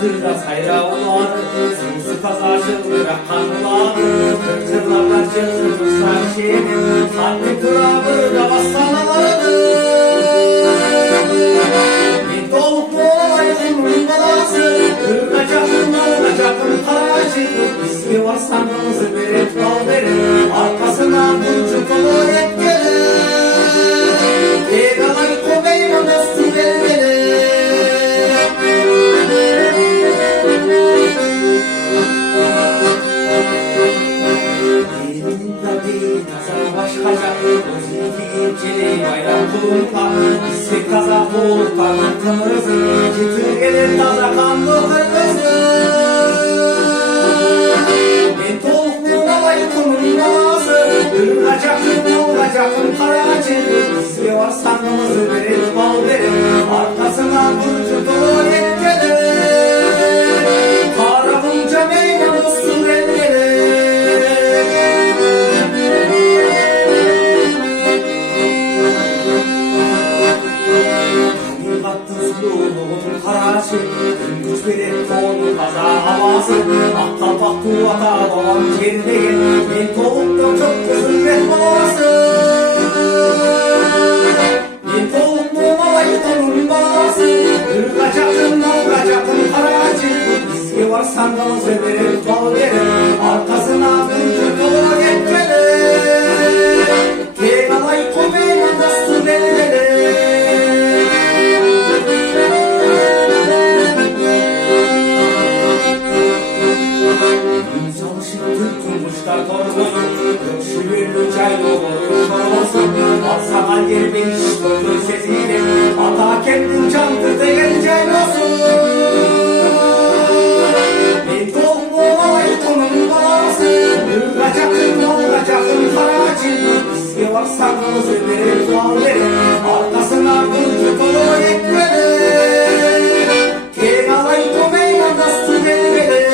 Kırda sayra olardı, sımsı kazaşıldı kanlılardı. Kırkırlarlar çılsızlar şeydi, sanki turabı da bastanalardı. Bir doluk olaydım balası, kırkacakın karacı. İsmi var sanımızı verip dal verin, arkasına burcu kolu et gelir. Egalay komeyna dostu belli. Başkaca özlediğim bayram bulunma İsmi kaza bulutlar kırmızı Citir gelir taza kanlı kırmızı Ben tolukluğuna baykumun babası Kıracakın karacı İsmi var sanımızı verir bal verir Arkasına burcu dolu et gelir Karabunca meydan dostu elleri Karaşı, gündüz verir konu kaza havası Aktal paktu ata babam çerdeye Ben tolukta çok kızın ve babası Ben tolukta babaytonun babası Kırkacakın karacı İsmi var sandalızı verir bal verir Arkasına bürcü dolu getgelir Kegalay komeyna dostu belli Gökşülülü çaylı olur sorulsun Alsaman yer beni şiştirdi sesiyle Ata kendin çantırdı geleceğin olsun Ben tolukluğuna baykumun balası Kırkacakın karacı İsmi var saklısı verir bal verir Arkasına kırcı kolu ekmelir Kegalay komeyna dostu belli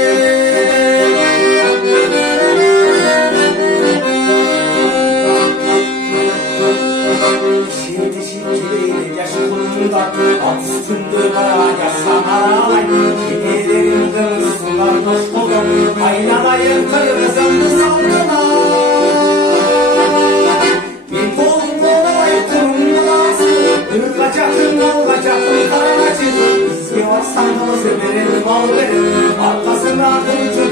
At üstünde kara yasamalay Kedilerin kırmızılar dost olur Aynalayın kırmızımdı saldırma Bir kolumda baykumun balası Kırkacakın karacı İsmi var sandalızı verir bal verir Arkasına kırıcı